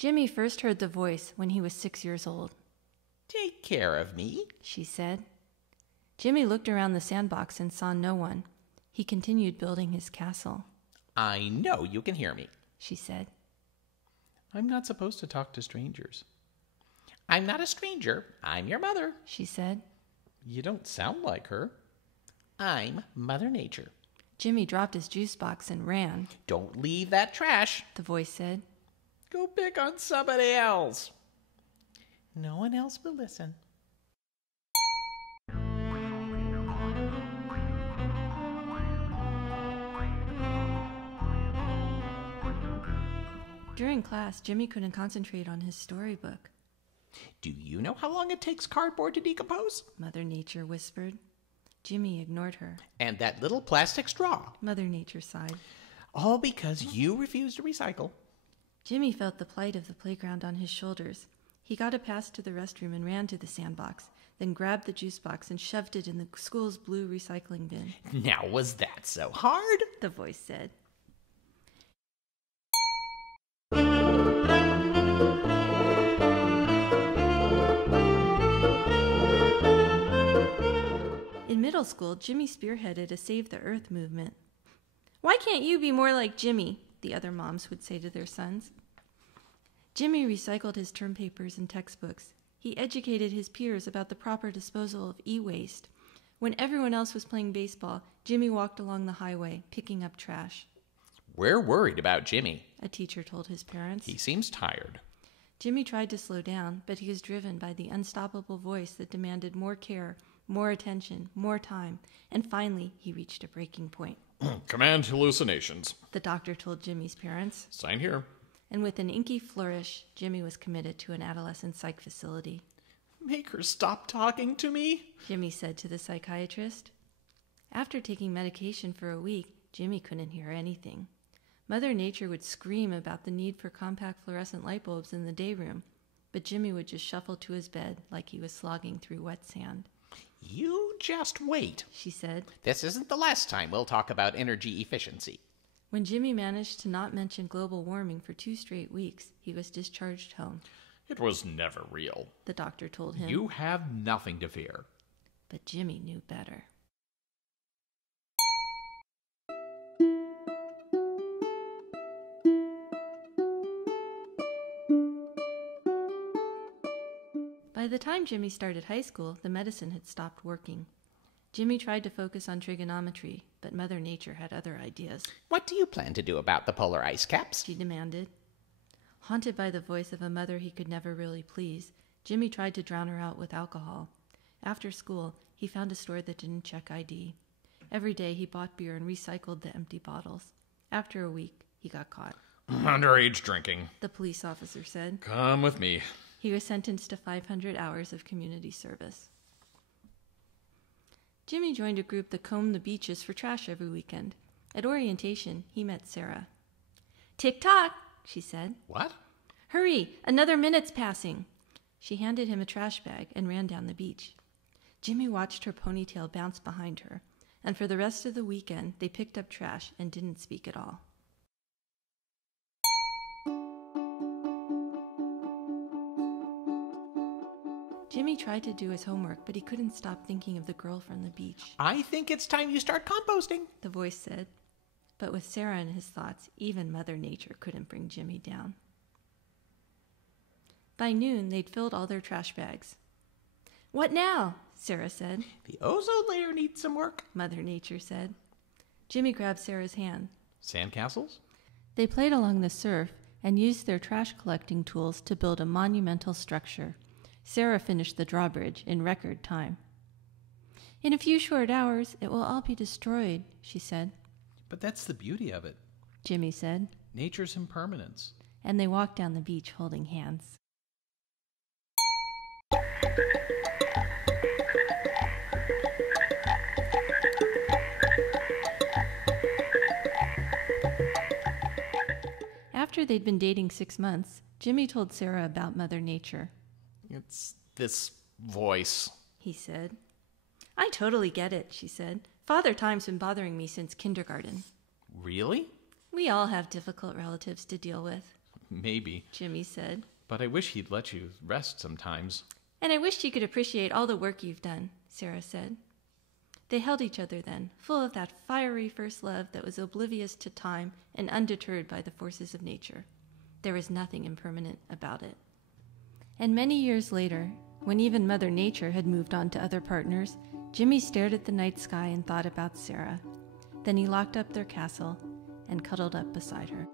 Jimmy first heard the voice when he was 6 years old. "Take care of me," she said. Jimmy looked around the sandbox and saw no one. He continued building his castle. "I know you can hear me," she said. "I'm not supposed to talk to strangers." "I'm not a stranger. I'm your mother," she said. "You don't sound like her." "I'm Mother Nature." Jimmy dropped his juice box and ran. "Don't leave that trash," the voice said. "Go pick on somebody else." "No one else will listen." During class, Jimmy couldn't concentrate on his storybook. "Do you know how long it takes cardboard to decompose?" Mother Nature whispered. Jimmy ignored her. "And that little plastic straw." Mother Nature sighed. "All because you refuse to recycle." Jimmy felt the plight of the playground on his shoulders. He got a pass to the restroom and ran to the sandbox, then grabbed the juice box and shoved it in the school's blue recycling bin. "Now, was that so hard?" the voice said. In middle school, Jimmy spearheaded a Save the Earth movement. "Why can't you be more like Jimmy?" the other moms would say to their sons. Jimmy recycled his term papers and textbooks. He educated his peers about the proper disposal of e-waste. When everyone else was playing baseball, Jimmy walked along the highway, picking up trash. "We're worried about Jimmy," a teacher told his parents. "He seems tired." Jimmy tried to slow down, but he was driven by the unstoppable voice that demanded more care, more attention, more time, and finally he reached a breaking point. "Command hallucinations," the doctor told Jimmy's parents. "Sign here." And with an inky flourish, Jimmy was committed to an adolescent psych facility. "Make her stop talking to me," Jimmy said to the psychiatrist. After taking medication for a week, Jimmy couldn't hear anything. Mother Nature would scream about the need for compact fluorescent light bulbs in the day room, but Jimmy would just shuffle to his bed like he was slogging through wet sand. "You just wait," she said. "This isn't the last time we'll talk about energy efficiency." When Jimmy managed to not mention global warming for 2 straight weeks, he was discharged home. "It was never real," the doctor told him. "You have nothing to fear." But Jimmy knew better. By the time Jimmy started high school, the medicine had stopped working. Jimmy tried to focus on trigonometry, but Mother Nature had other ideas. "What do you plan to do about the polar ice caps?" she demanded. Haunted by the voice of a mother he could never really please, Jimmy tried to drown her out with alcohol. After school, he found a store that didn't check ID. Every day he bought beer and recycled the empty bottles. After a week, he got caught. "Underage drinking," the police officer said. "Come with me." He was sentenced to 500 hours of community service. Jimmy joined a group that combed the beaches for trash every weekend. At orientation, he met Sarah. "Tick-tock," she said. "What?" "Hurry, another minute's passing." She handed him a trash bag and ran down the beach. Jimmy watched her ponytail bounce behind her, and for the rest of the weekend, they picked up trash and didn't speak at all. Jimmy tried to do his homework, but he couldn't stop thinking of the girl from the beach. "I think it's time you start composting," the voice said. But with Sarah in his thoughts, even Mother Nature couldn't bring Jimmy down. By noon, they'd filled all their trash bags. "What now?" Sarah said. "The ozone layer needs some work," Mother Nature said. Jimmy grabbed Sarah's hand. "Sandcastles?" They played along the surf and used their trash collecting tools to build a monumental structure. Sarah finished the drawbridge in record time. "In a few short hours, it will all be destroyed," she said. "But that's the beauty of it," Jimmy said. "Nature's impermanence." And they walked down the beach holding hands. After they'd been dating 6 months, Jimmy told Sarah about Mother Nature. "It's this voice," he said. "I totally get it," she said. "Father Time's been bothering me since kindergarten." "Really?" "We all have difficult relatives to deal with." Maybe. Jimmy said. But I wish he'd let you rest sometimes. And I wished you could appreciate all the work you've done, Sarah said. They held each other then, full of that fiery first love that was oblivious to time and undeterred by the forces of nature. There was nothing impermanent about it. And many years later, when even Mother Nature had moved on to other partners, Jimmy stared at the night sky and thought about Sarah. Then he locked up their castle and cuddled up beside her.